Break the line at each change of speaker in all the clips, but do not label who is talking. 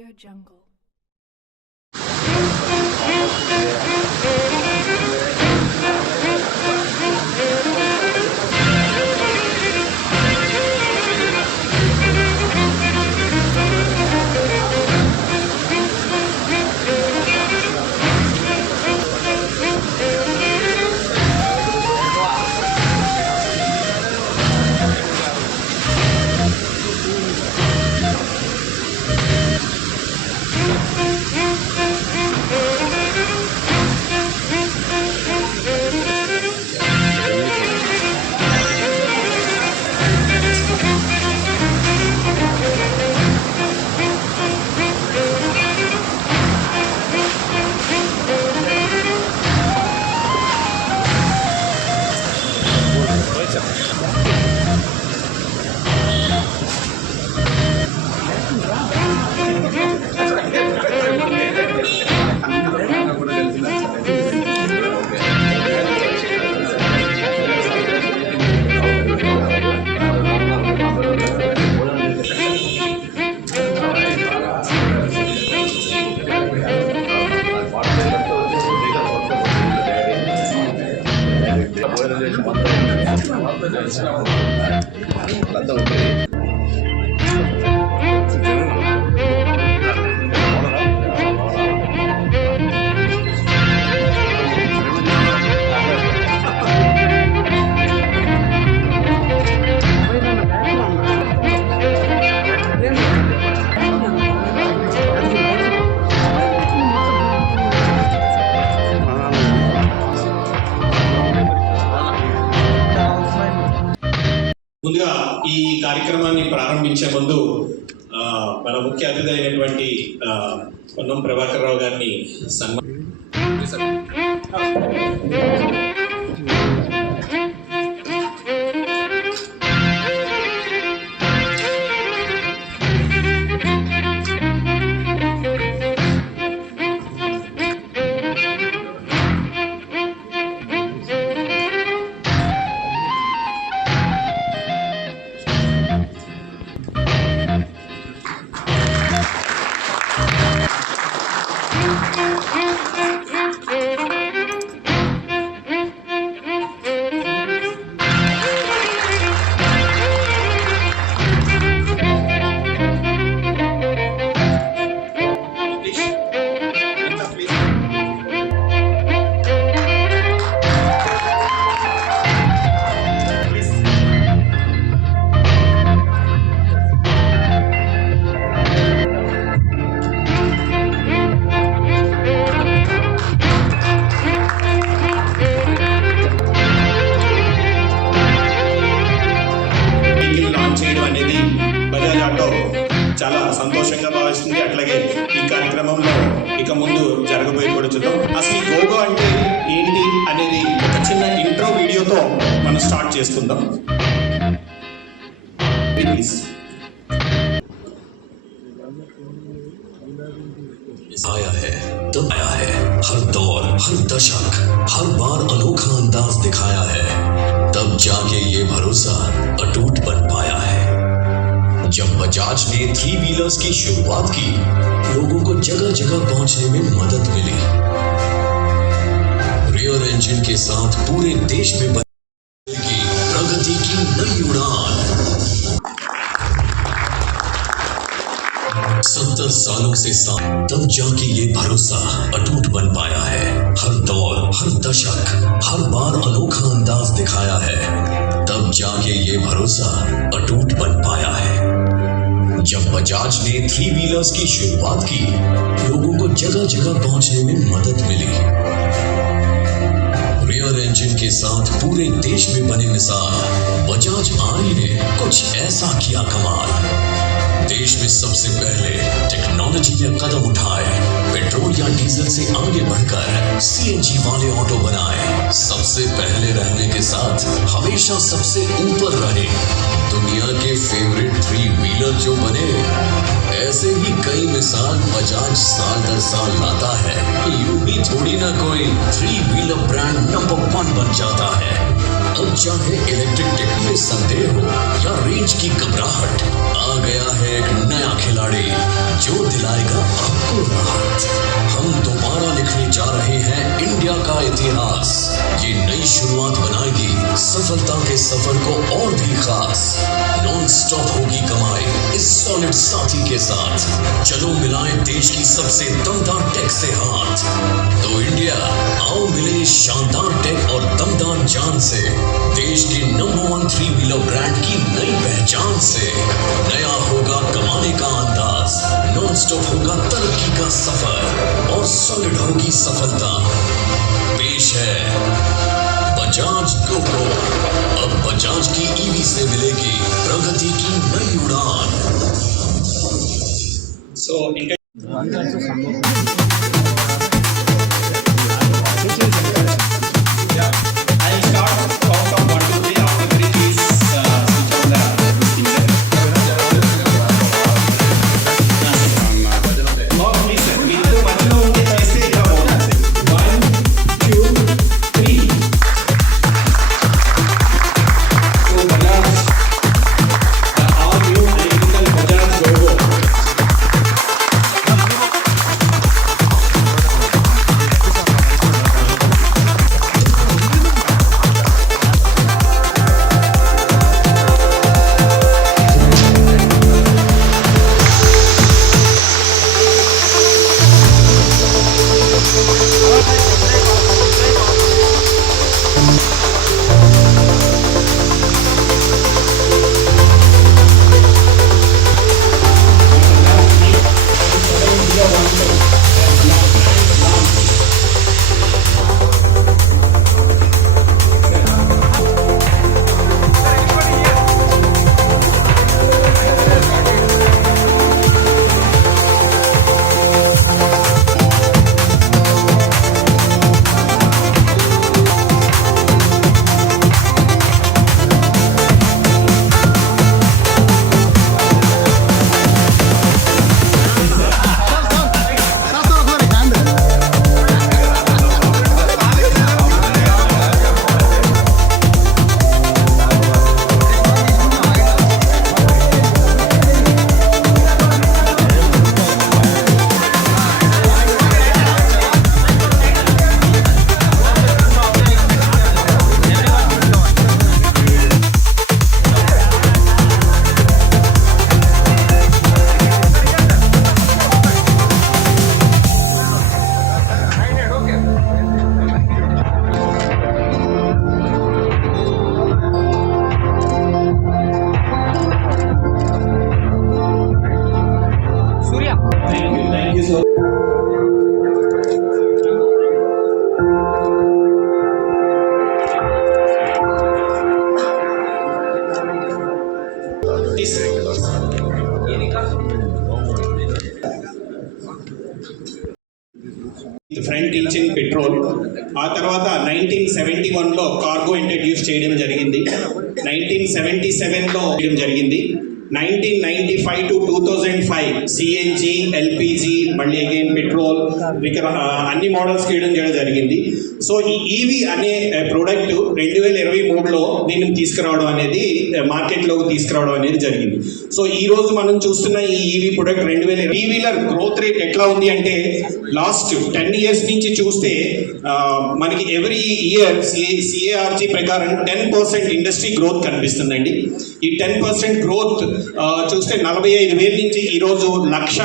Audio Jungle.
ఈ కార్యక్రమాన్ని ప్రారంభించే ముందు ఆ, మన ముఖ్య అతిథి అయినటువంటి పొన్నం ప్రభాకర్ రావు గారిని సన్మాన Thank you. చాలా సంతోషంగా భావిస్తుంది అట్లాగే ఈ కార్యక్రమంలో ఇక ముందు జరగబోయే కూడా చూద్దాం అసలు ఈ గోగో అంటే ఏంటి అనేది ఒక చిన్న ఇంట్రో వీడియోతో మనం స్టార్ట్ చేసుకుందాం ప్లీజ్
आया है तब आया है हर दौर हर दशक हर बार अनोखा अंदाज दिखाया है तब जाके ये भरोसा अटूट बन पाया है जब बजाज ने थ्री व्हीलर्स की शुरुआत की, लोगों को जगह जगह पहुँचने में मदद मिली। रियर इंजन के साथ पूरे देश में की प्रगति की नई उड़ान। सत्तर सालों से साथ तब जाके ये भरोसा अटूट बन पाया है। हर दौर, हर दशक, हर बार अनोखा अंदाज दिखाया है। तब जाके ये भरोसा अटूट बन पाया है। जब बजाज ने थ्री व्हीलर्स की शुरुआत की, लोगों को जगह जगह पहुँचने में मदद मिली। रियर इंजन के साथ पूरे देश में बने मिसाल, बजाज आरी ने कुछ ऐसा किया कमाल। देश में सबसे पहले टेक्नोलॉजी ने कदम उठाए। पेट्रोल डीजल से आगे बढ़कर सीएनजी वाले ऑटो बनाए। सबसे पहले रहने के साथ हमेशा सबसे ऊपर रहे। दुनिया के फेवरेट थ्री व्हीलर जो बने, ऐसे ही कई मिसाल बजाज साल दर साल लाता है। यूँ ही थोड़ी ना कोई three wheeler brand number one बन जाता है। अब चाहे इलेक्ट्रिक टेक में संदेह हो या रेंज की घबराहट, आ गया है एक नया खिलाड़ी। जो दिलाएगा आपको राहत हम दोबारा लिखने जा रहे हैं इंडिया का इतिहास। ये नई शुरुआत बनाएगी। सफलता के सफ़र को और भी खास। नॉन स्टॉप होगी कमाई इस सॉलिड साथी के साथ। चलो मिलाएँ देश की सबसे दमदार टेक से हाथ। तो इंडिया, आओ मिले शानदार टेक और दमदार जान से। देश के number one three wheeler brand की नई पहचान से। नया होगा कमाने का अंदाज। नॉन स्टॉप होगा तरक्की का सफ़र और सॉलिड होगी सफलता। पेश है बजाज गोको अब बजाज की ईवी से मिलेगी प्रगति की नई उड़ान।
सो so, సెవెన్లో చేయడం జరిగింది. అగైన్ పెట్రోల్ విక్ర ఆ, అన్ని మోడల్స్ చేయడం చేయడం జరిగింది. సో ఈ ఈవీ అనే ప్రోడక్ట్ రెండు వేల ఇరవై మూడులో దీన్ని తీసుకురావడం అనేది మార్కెట్లోకి తీసుకురావడం అనేది జరిగింది. సో ఈ రోజు మనం చూస్తున్న ఈ ఈవీ ప్రొడక్ట్ రెండు వేల ఈ వీలర్ గ్రోత్ రేట్ ఎట్లా ఉంది అంటే లాస్ట్ టెన్ ఇయర్స్ నుంచి చూస్తే మనకి ఎవ్రీ ఇయర్ సిఏఆర్జీ ప్రకారం టెన్ పర్సెంట్ ఇండస్ట్రీ గ్రోత్ కనిపిస్తుందండి. ఈ టెన్ పర్సెంట్ గ్రోత్ చూస్తే నలభై ఐదు వేల నుంచి ఈరోజు లక్ష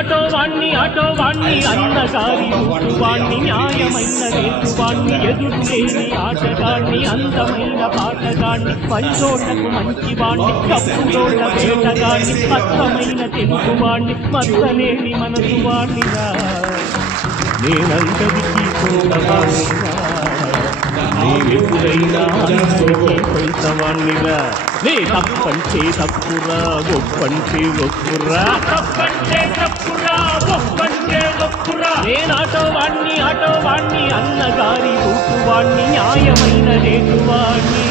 అటోవాణ్ణి అటోవాణ్ణి ఆటో అన్నగారి వాణ్ణి న్యాయమైన రేటు ఎదురులేని ఆటగాణ్ణి అందమైన పాటగాణ్ణి పంచోటకు మంచి వాణ్ణి కప్పుతోట వేటగాణ్ణి అర్థమైన తెలుగు వాణ్ణి మద్దలేని మనసు వాణ్ణిరా నేనందరికీ తోడవాణ్ణిరా నీవెప్పుడైనా అందరికీ నే తప్పంటే తప్పురా ఒప్పంటే గొప్పురా తప్పంటే ఒప్పురా నేను ఆటో వాణ్ణి ఆటో వాణ్ణి అన్నగారి రూపు వాణ్ణి న్యాయమైన రేటు వాణ్ణి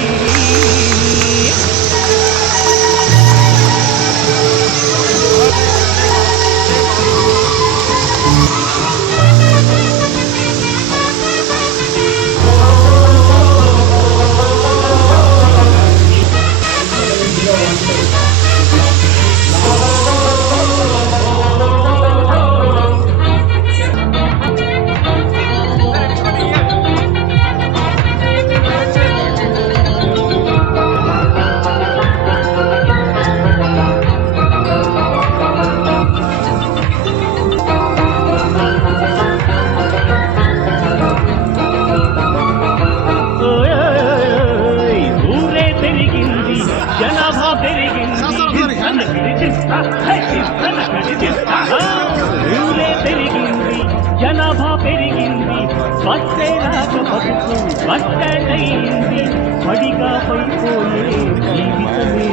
ఊరే పెరిగింది జనాభా పెరిగింది బస్సే రాకపోవడం బస్సైంది పడిగా పడిపోయే జీవితమే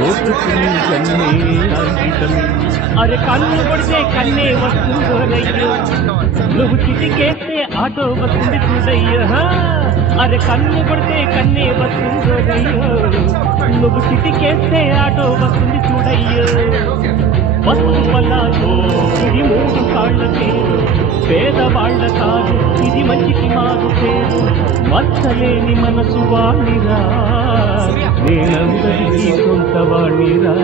ఓటుకి జన్మే అంకితమే అరే కన్ను కొడితే కన్నే వస్తుంది నువ్వు చిటికేస్తే ఆటో వస్తుంది చూడయ్యా అరే కన్ను పడితే కన్నే వస్తుందయ్యో నువ్వు చిటికేస్తే ఆటో వస్తుంది చూడయ్యో. బస్సు పల్లాలు ఇది మూడు కాళ్ళకే. పేదవాళ్ళ కాదు ఇది మంచికి మారు పేరు. మచ్చలేని మనసు వాణిరా నేనందరికీ సొంత వాణిరా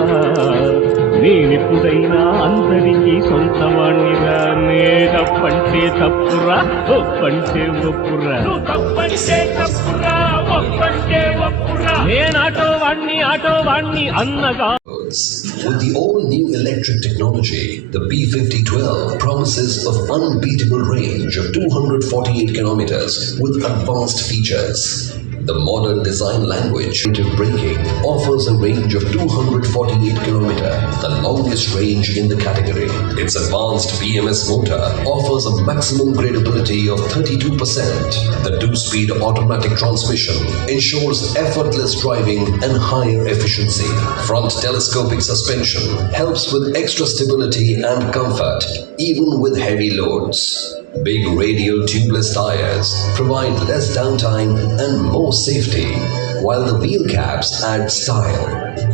నేనెప్పుడైనా అందరికీ సొంత వాణిరా నే తప్పంటే తప్పురా ఒప్పంటే ఒప్పురా తప్పంటే తప్పురా ఒప్పంటే ఒప్పురా నేను ఆటో వాణ్ణి ఆటో వాణ్ణి అన్నగా
With the all-new electric technology, the P5012 promises of unbeatable range of 248 kilometers with advanced features. The modern design language, braking, offers a range of 248 km, the longest range in the category. Its advanced BMS motor offers a maximum gradability of 32%. The two-speed automatic transmission ensures effortless driving and higher efficiency. Front telescopic suspension helps with extra stability and comfort, even with heavy loads. Big radial tubeless tires provide less downtime and more safety, while the wheel caps add style.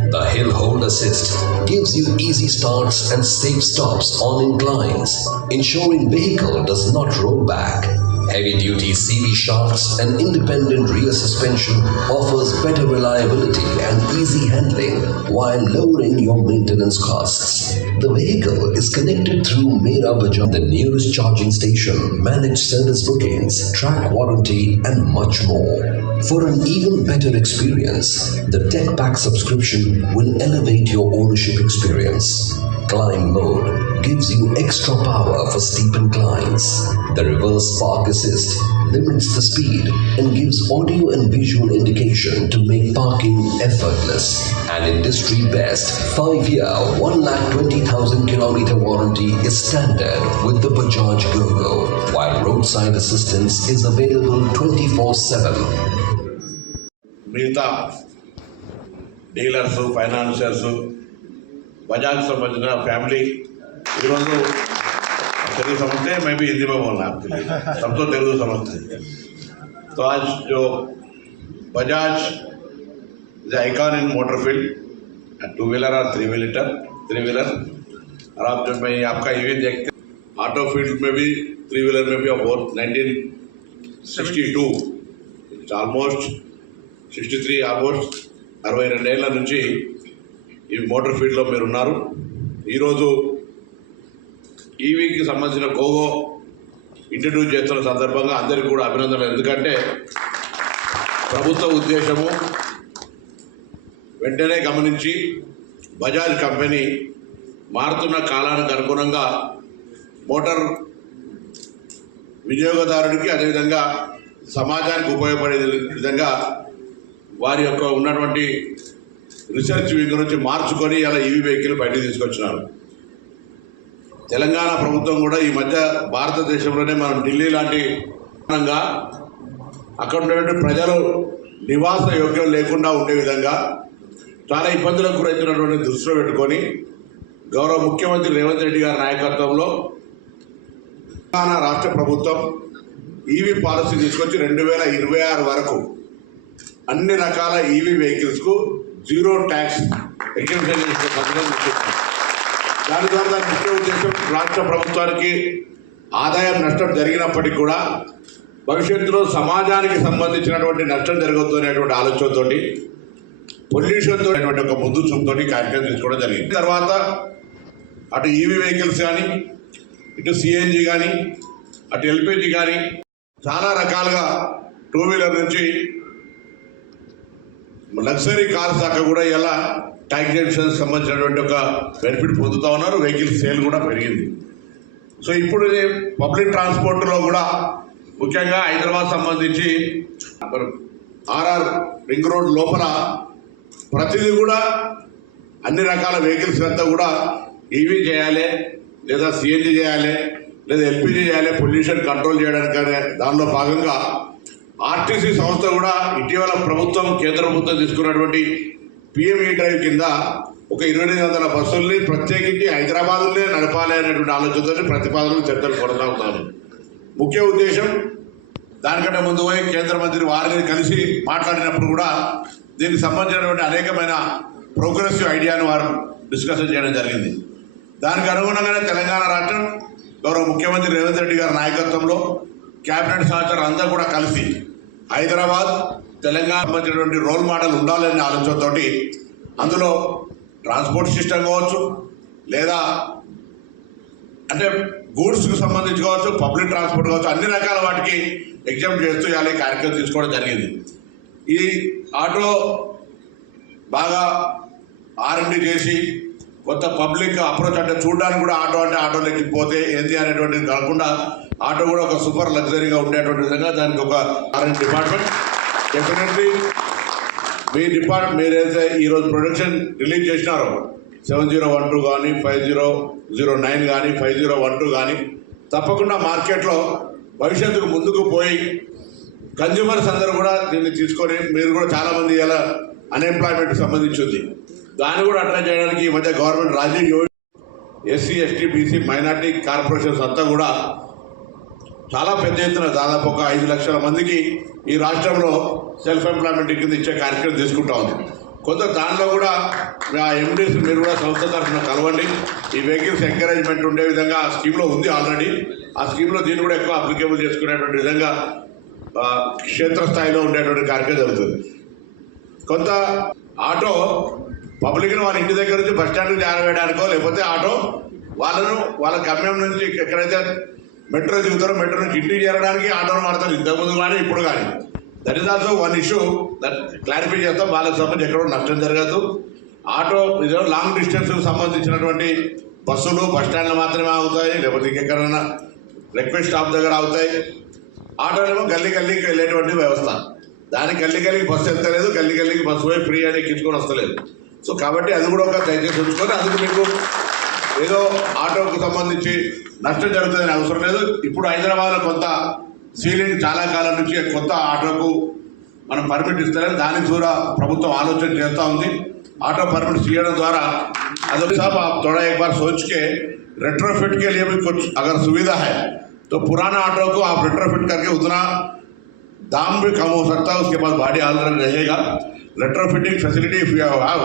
The hill hold assist gives you easy starts and safe stops on inclines, ensuring vehicle does not roll back. Heavy duty CV shafts and independent rear suspension offers better reliability and easy handling while lowering your maintenance costs. The vehicle is connected through Mera Bajaj, the nearest charging station, managed service bookings, track warranty, and much more. For an even better experience, the Tech Pack subscription will elevate your ownership experience. Climb mode gives you extra power for steep inclines. The reverse park assist limits the speed and gives audio and visual indication to make parking effortless. An industry best 5 year 10,000 kilometer warranty is standard with the Bajaj GoGo, while roadside assistance is available 24/7.
మిగతా dealers financials Bajaj సంబంధించిన family ఈరోజు తెలుగు समझते हैं मैं भी हिंदी में बोलना आपके लिए सब तो तेलुगु समझते हैं तो आज जो Bajaj is icon in motor field two wheeler और थ्री व्हीलर थ्री व्हीलर और आप जब मैं आपका ये भी देखते ऑटो फील्ड में भी थ्री व्हीलर में भी बहुत nineteen sixty two almost sixty three almost అరవై రెండేళ్ల నుంచి ఈ మోటార్ ఫీల్డ్లో మీరు ఉన్నారు ఈరోజు ఈవీకి సంబంధించిన కోగో ఇంట్రడ్యూస్ చేస్తున్న సందర్భంగా అందరికీ కూడా అభినందనలు ఎందుకంటే ప్రభుత్వ ఉద్దేశము వెంటనే గమనించి బజాజ్ కంపెనీ మారుతున్న కాలానికి అనుగుణంగా మోటార్ వినియోగదారుడికి అదేవిధంగా సమాజానికి ఉపయోగపడే విధంగా వారి యొక్క ఉన్నటువంటి రీసెర్చ్ వింగ్ నుంచి మార్చుకొని అలా ఈవీ వెహికల్ బయటకు తీసుకొచ్చినారు. తెలంగాణ ప్రభుత్వం కూడా ఈ మధ్య భారతదేశంలోనే మనం ఢిల్లీ లాంటి కారణంగా అక్కడ ఉన్నటువంటి ప్రజలు నివాస యోగ్యం లేకుండా ఉండే విధంగా చాలా ఇబ్బందులకు గురవుతున్నటువంటి దృష్టిలో పెట్టుకొని గౌరవ ముఖ్యమంత్రి రేవంత్ రెడ్డి గారి నాయకత్వంలో తెలంగాణ రాష్ట్ర ప్రభుత్వం ఈవీ పాలసీ తీసుకొచ్చి రెండు వేల ఇరవై ఆరు వరకు అన్ని రకాల ఈవీ వెహికల్స్కు జీరో ట్యాక్స్ ఎగ్జిబిషన్ దాని ద్వారా దాని ముఖ్య ఉద్దేశం రాష్ట్ర ప్రభుత్వానికి ఆదాయం నష్టం జరిగినప్పటికీ కూడా భవిష్యత్తులో సమాజానికి సంబంధించినటువంటి నష్టం జరగద్దు అనేటువంటి ఆలోచనతోటి పొల్యూషన్తో అనేటువంటి ఒక ముందు చూపుతో కార్యక్రమం తీసుకోవడం జరిగింది. తర్వాత అటు ఈవీ వెహికల్స్ కానీ ఇటు సిఎన్జి కానీ అటు ఎల్పిజి కానీ చాలా రకాలుగా టూ వీలర్ నుంచి లగ్జరీ కార్స్ దాకా కూడా ఇలా ట్యాక్సేషన్ సంబంధించినటువంటి ఒక బెనిఫిట్ పొందుతూ ఉన్నారు. వెహికల్ సేల్ కూడా పెరిగింది. సో ఇప్పుడు పబ్లిక్ ట్రాన్స్పోర్ట్లో కూడా ముఖ్యంగా హైదరాబాద్ సంబంధించి ఆర్ఆర్ రింగ్ రోడ్ లోపల ప్రతిదీ కూడా అన్ని రకాల వెహికల్స్ అంతా కూడా ఈవీ చేయాలి? లేదా సిఎన్జి చేయాలి? లేదా ఎల్పిజి చేయాలి? పొల్యూషన్ కంట్రోల్ చేయడానికి దానిలో భాగంగా ఆర్టీసీ సంస్థ కూడా ఇటీవల ప్రభుత్వం కేంద్ర ప్రభుత్వం తీసుకున్నటువంటి పిఎంఈ డ్రైవ్ కింద ఒక ఇరవై ఎనిమిది వందల బస్సుల్ని ప్రత్యేకించి హైదరాబాద్లోనే నడపాలి అనేటువంటి ఆలోచనతో ప్రతిపాదనలు చర్చలు ఉన్నారు. ముఖ్య ఉద్దేశం దానికంటే ముందు పోయి కేంద్ర మంత్రి వారిని కలిసి మాట్లాడినప్పుడు కూడా దీనికి సంబంధించినటువంటి అనేకమైన ప్రోగ్రెసివ్ ఐడియాను వారు డిస్కషన్ చేయడం జరిగింది. దానికి అనుగుణంగానే తెలంగాణ రాష్ట్రం గౌరవ ముఖ్యమంత్రి రేవంత్ రెడ్డి గారి నాయకత్వంలో కేబినెట్ సహచరులు అంతా కూడా కలిసి హైదరాబాద్ తెలంగాణ సంబంధించినటువంటి రోల్ మోడల్ ఉండాలనే ఆలోచనతోటి అందులో ట్రాన్స్పోర్ట్ సిస్టమ్ కావచ్చు లేదా అంటే గూడ్స్కి సంబంధించి కావచ్చు పబ్లిక్ ట్రాన్స్పోర్ట్ కావచ్చు అన్ని రకాల వాటికి ఎగ్జామ్ చేస్తూ ఇవాళ కార్యక్రమం తీసుకోవడం జరిగింది. ఈ ఆటో బాగా ఆర్ఎండి చేసి కొత్త పబ్లిక్ అప్రోచ్ అంటే చూడడానికి కూడా ఆటో అంటే ఆటోలోకి పోతే ఏంది అనేటువంటిది కాకుండా ఆటో కూడా ఒక సూపర్ లగ్జరీగా ఉండేటువంటి విధంగా దానికి ఒక ఆర్ఎండ్ డిపార్ట్మెంట్. డెఫినెట్లీ మీ డిపార్ట్ మీరైతే ఈరోజు ప్రొడక్షన్ రిలీజ్ చేసినారో సెవెన్ జీరో వన్ టూ కానీ ఫైవ్ జీరో జీరో నైన్ కానీ ఫైవ్ జీరో వన్ టూ కానీ తప్పకుండా మార్కెట్లో భవిష్యత్తుకు ముందుకు పోయి కన్జ్యూమర్స్ అందరూ కూడా దీన్ని తీసుకొని మీరు కూడా చాలామంది ఇలా అన్ఎంప్లాయ్మెంట్కి సంబంధించింది దాన్ని కూడా అట్లా చేయడానికి ఈ మధ్య government Rajiv SC ST BC minority corporations అంతా కూడా చాలా పెద్ద ఎత్తున దాదాపు ఒక ఐదు లక్షల మందికి ఈ రాష్ట్రంలో సెల్ఫ్ ఎంప్లాయ్మెంట్ కింద ఇచ్చే కార్యక్రమం తీసుకుంటా ఉంది. కొంత దానిలో కూడా ఆ ఎండీస్ మీరు కూడా సంస్థ తరఫున కలవండి. ఈ వెహికల్స్ ఎంకరేజ్మెంట్ ఉండే విధంగా ఆ స్కీమ్లో ఉంది ఆల్రెడీ ఆ స్కీమ్లో దీన్ని కూడా ఎక్కువ అప్లికేబుల్ చేసుకునేటువంటి విధంగా క్షేత్రస్థాయిలో ఉండేటువంటి కార్యక్రమం జరుగుతుంది. కొంత ఆటో పబ్లిక్ని వాళ్ళ ఇంటి దగ్గర నుంచి బస్ స్టాండ్కి చేరవేయడానికో లేకపోతే ఆటో వాళ్ళను వాళ్ళ గమ్యం నుంచి ఎక్కడైతే మెట్రో దిగుతారో మెట్రో నుంచి ఇంటికి చేరడానికి ఆటోను వాడతారు. ఇంతకుముందు కానీ ఇప్పుడు కానీ. That is also one issue that clarify చేస్తాం. వాళ్ళకి సంబంధించి ఎక్కడో నష్టం జరగదు. ఆటో ఇదో లాంగ్ డిస్టెన్స్ సంబంధించినటువంటి బస్సులు బస్ స్టాండ్లు మాత్రమే ఆగుతాయి. లేకపోతే ఇంకెక్కడైనా రిక్వెస్ట్ స్టాప్ దగ్గర ఆగుతాయి. ఆటోలేమో గల్లీ గల్లీకి వెళ్ళేటువంటి వ్యవస్థ. దానికి గల్లీ గల్లీకి బస్సు వెళ్తలేదు గల్లీ గల్లీకి బస్సు పోయి ఫ్రీ అని ఎక్కించుకొని వస్తలేదు. సో కాబట్టి అది కూడా ఒక దయచేసి ఉంచుకొని అందుకు మీకు ఏదో ఆటోకు సంబంధించి నష్టం జరుగుతుందని అవసరం లేదు ఇప్పుడు హైదరాబాద్లో కొంత సీలింగ్ చాలా కాలం నుంచి కొత్త ఆటోకు మనం పర్మిట్ ఇస్తలేదు దానికి కూడా ప్రభుత్వం ఆలోచన చేస్తూ ఉంది ఆటో పర్మిట్ ఇవ్వడం ద్వారా अगर साहब आप थोड़ा एक बार सोच के रेट्रोफिट के लिए भी कुछ अगर सुविधा है तो पुराना ऑटो को आप रेट्रोफिट करके उतना दाम भी कम हो सकता है उसके पास बॉडी ऑलरेडी रहेगा retrofitting facility if you have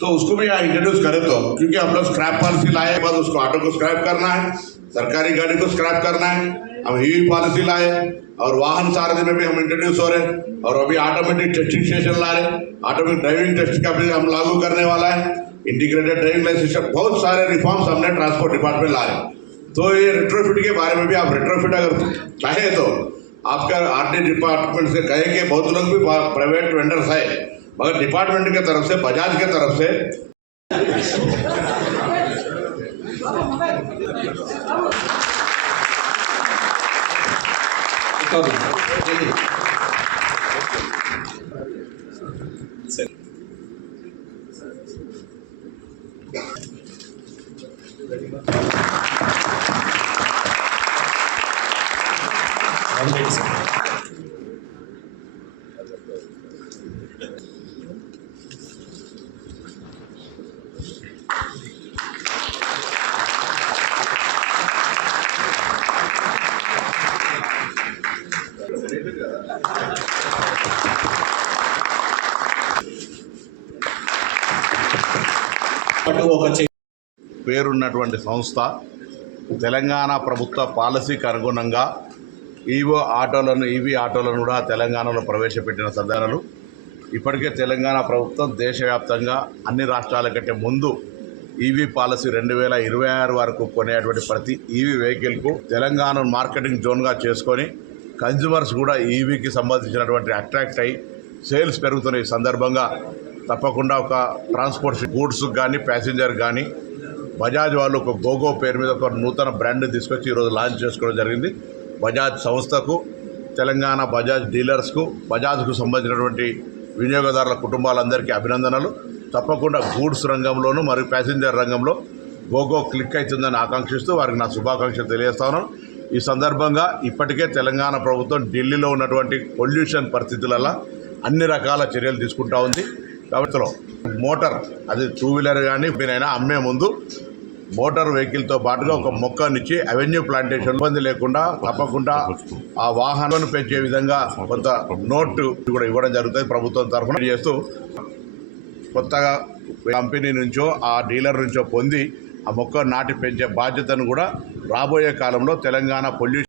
तो उसको भी यहाँ इंट्रोड्यूस करें तो। क्योंकि हम लोग स्क्रैप पॉलिसी लाए बाद उसको ऑटो को स्क्रैप करना है, सरकारी गाड़ी को स्क्रैप करना है, हम ईवी पॉलिसी लाए, और वाहन सारथी में भी हम इंट्रोड्यूस हो रहे हैं, और अभी ऑटोमेटिक टेस्टिंग स्टेशन ला रहे हैं। ऑटोमेटिक ड्राइविंग टेस्ट का भी हम लागू करने वाला है। इंटीग्रेटेड ड्राइविंग लाइसेंस बहुत सारे रिफॉर्म्स हमने ट्रांसपोर्ट डिपार्टमेंट ला रहे हैं तो ये रेट्रोफिट के बारे में भी आप रेट्रोफिट अगर चाहे तो आपका आरटी डिपार्टमेंट से कहे कि बहुत लोग भी प्राइवेट वेंडर्स है। मगर डिपार्टमेंट के तरफ़ से बजाज के तरफ़ से।
ఒక
పేరున్నటువంటి సంస్థ తెలంగాణ ప్రభుత్వ పాలసీకి అనుగుణంగా ఈవో ఆటోలను ఈవీ ఆటోలను కూడా తెలంగాణలో ప్రవేశపెట్టిన సందర్భాలు. ఇప్పటికే తెలంగాణ ప్రభుత్వం దేశవ్యాప్తంగా అన్ని రాష్ట్రాల కంటే ముందు ఈవీ పాలసీ రెండు వేల ఇరవై ఆరు వరకు కొనేటువంటి ప్రతి ఈవీ వెహికల్కు తెలంగాణ మార్కెటింగ్ జోన్గా చేసుకొని కన్జ్యూమర్స్ కూడా ఈవీకి సంబంధించినటువంటి అట్రాక్ట్ అయ్యి సేల్స్ పెరుగుతున్న ఈ సందర్భంగా తప్పకుండా ఒక ట్రాన్స్పోర్ట్ గూడ్స్కి కానీ ప్యాసింజర్ కానీ బజాజ్ వాళ్ళు ఒక గోగో పేరు మీద ఒక నూతన బ్రాండ్ తీసుకొచ్చి ఈరోజు లాంచ్ చేసుకోవడం జరిగింది. బజాజ్ సంస్థకు తెలంగాణ బజాజ్ డీలర్స్కు బజాజ్కు సంబంధించినటువంటి వినియోగదారుల కుటుంబాలందరికీ అభినందనలు. తప్పకుండా గూడ్స్ రంగంలోనూ మరియు ప్యాసింజర్ రంగంలో గోగో క్లిక్ అవుతుందని ఆకాంక్షిస్తూ వారికి నా శుభాకాంక్షలు తెలియజేస్తాను ఈ సందర్భంగా ఇప్పటికే తెలంగాణ ప్రభుత్వం ఢిల్లీలో ఉన్నటువంటి పొల్యూషన్ పరిస్థితులలో అన్ని రకాల చర్యలు తీసుకుంటా ఉంది. కాబట్టి మోటార్ అది టూ వీలర్ కానీ మీరైనా అమ్మే ముందు మోటార్ వెహికల్తో పాటుగా ఒక మొక్కనిచ్చి అవెన్యూ ప్లాంటేషన్ ఇబ్బంది లేకుండా తప్పకుండా ఆ వాహనాలను పెంచే విధంగా కొంత నోటు కూడా ఇవ్వడం జరుగుతుంది ప్రభుత్వం తరఫున. చేస్తూ కొత్తగా కంపెనీ నుంచో ఆ డీలర్ నుంచో పొంది ఆ మొక్క నాటి పెంచే బాధ్యతను కూడా రాబోయే కాలంలో తెలంగాణ పొల్యూషన్